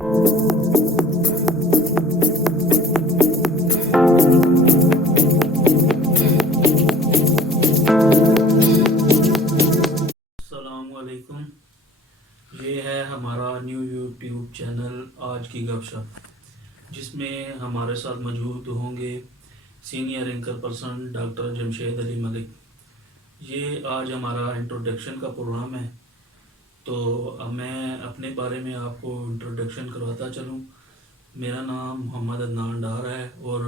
السلام علیکم، یہ ہے ہمارا نیو یوٹیوب چینل آج کی گپ شپ، جس میں ہمارے ساتھ موجود ہوں گے senior anchor person doctor Jamshed Ali Malik. یہ آج ہمارا انٹروڈکشن کا پروگرام ہے، تو اب میں اپنے بارے میں آپ کو انٹروڈکشن کرواتا چلوں۔ میرا نام محمد عدنان ڈار ہے اور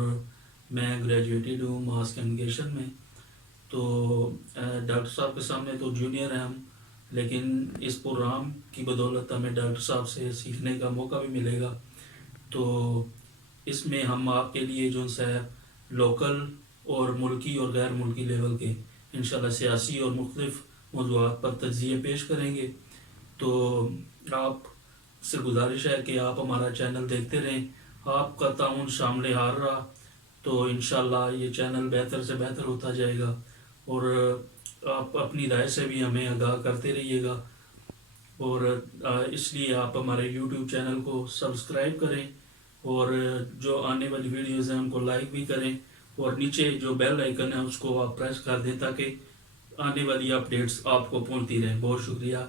میں گریجویٹڈ ہوں ماس کمیونیکیشن میں۔ تو ڈاکٹر صاحب کے سامنے تو جونیئر ہیں ہم، لیکن اس پروگرام کی بدولت ہمیں ڈاکٹر صاحب سے سیکھنے کا موقع بھی ملے گا۔ تو اس میں ہم آپ کے لیے جو ہے لوکل اور ملکی اور غیر ملکی لیول کے انشاءاللہ سیاسی اور مختلف موضوعات پر تجزیے پیش کریں گے۔ تو آپ سے گزارش ہے کہ آپ ہمارا چینل دیکھتے رہیں، آپ کا تعاون شامل حال رہا تو انشاءاللہ یہ چینل بہتر سے بہتر ہوتا جائے گا، اور آپ اپنی رائے سے بھی ہمیں آگاہ کرتے رہیے گا۔ اور اس لیے آپ ہمارے یوٹیوب چینل کو سبسکرائب کریں، اور جو آنے والی ویڈیوز ہیں ان کو لائک بھی کریں، اور نیچے جو بیل آئیکن ہے اس کو آپ پریس کر دیں تاکہ آنے والی اپڈیٹس آپ کو پہنچتی رہیں۔ بہت شکریہ۔